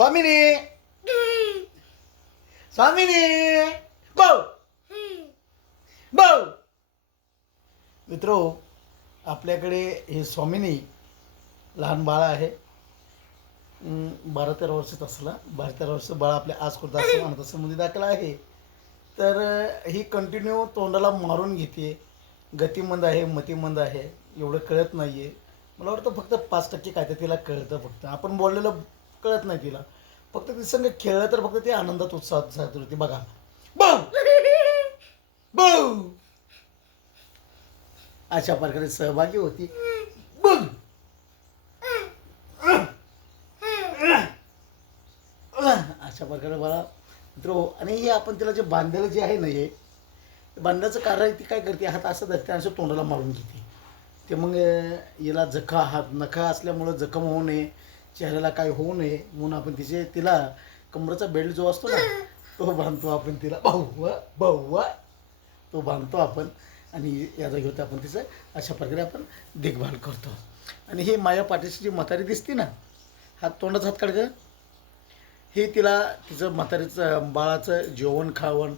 स्वामिनी स्वामिनी भाऊ भाऊ मित्रो, आपल्याकडे हे स्वामिनी लहान बाळ आहे. 12-13 वर्षात असला 12-13 वर्ष बाळ आपल्या आज कुर्ता असं म्हणत असं मध्ये दाखल आहे. तर ही कंटिन्यू तोंडाला मारून घेते. गतिमंद आहे, मतिमंद आहे, एवढं कळत नाही आहे. मला वाटतं फक्त 5% काय तर तिला कळतं. फक्त आपण बोललेलं कळत नाही तिला. फक्त ती संग खेळलं तर फक्त ती आनंदात उत्साहात जात होती. बघा भाऊ भाऊ अशा प्रकारे सहभागी होती. बघ अशा प्रकारे मला मित्रो. आणि हे आपण तिला जे बांधलेलं जे आहे ना, हे बांधण्याचं कारण ती काय करते, हात असं धरते असं तोंडाला मारून घेते. ते मग हिला हात नखा असल्यामुळं जखम होऊ नये, चेहऱ्याला काय होऊ नये म्हणून आपण तिला कमरेचा बेल्ट जो असतो ना तो बांधतो आपण तिला. भाऊ तो बांधतो आपण आणि या जागेवरती आपण तिचं अशा प्रकारे आपण देखभाल करतो. आणि हे माझ्या पाठीशी जी म्हातारी दिसते ना, हात तोंडाचा हात काढ गं, हे तिचं म्हातारीचं बाळाचं जेवण खावण,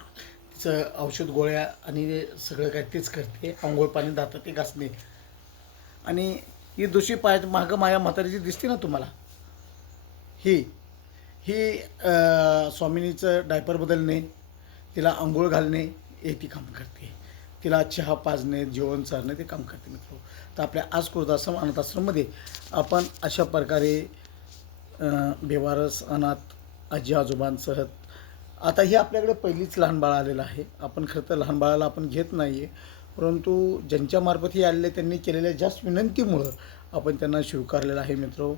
तिचं औषध गोळ्या आणि सगळं काय तीच करते. आंघोळ पाणी दातात ते घासणे. आणि ही दुसरी मागं माझ्या म्हातारीची दिसते ना तुम्हाला, ही स्वामिनीचं डायपर बदलणे, तिला आंघोळ घालणे हे ती काम करते. तिला चहा पाजणे, जेवण चारणे ते काम करते मित्र. तर आपल्या आज कुर्दाश्रम अनाथ आश्रममध्ये आपण अशा प्रकारे बेवारस अनाथ आजी आजोबांसह, आता हे आपल्याकडे पहिलीच लहान बाळ आलेलं आहे. आपण खरं तर लहान बाळाला आपण घेत नाही आहे, परंतु ज्यांच्यामार्फत हे आलेले त्यांनी केलेल्या जास्त विनंतीमुळं आपण त्यांना स्वीकारलेलं आहे मित्र.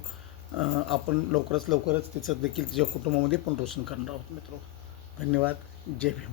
आपण लवकरच तिचं देखील तिच्या कुटुंबामध्ये पण रोशन करणार आहोत मित्र. धन्यवाद. जय भीम.